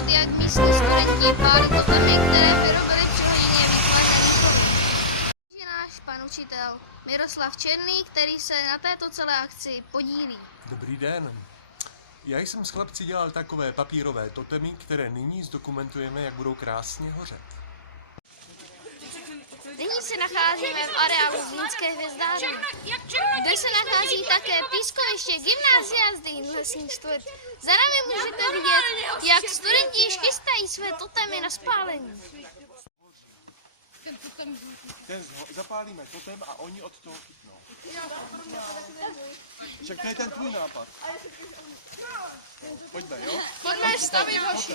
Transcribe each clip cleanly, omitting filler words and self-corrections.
vidět, jak místní studenti pálí totemy, které vyrobili při hodině vykládání kovů. Je náš pan učitel Miroslav Černý, který se na této celé akci podílí. Dobrý den. Já jsem s chlapci dělal takové papírové totemy, které nyní zdokumentujeme, jak budou krásně hořet. Nyní se nacházíme v areálu Zlínské hvězdárny, kde se nachází také pískoviště Gymnázia Zlín lesní čtvrt. Za námi můžete vidět, jak studenti již chystají své totemy na spálení. Zapálíme totem a oni od toho chytnou. Však to je ten tvůj nápad. Pojďme, jo? Pojďme, stavím hoši.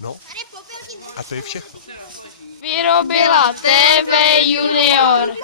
No, a to je všechno. Vyrobila TV Junior.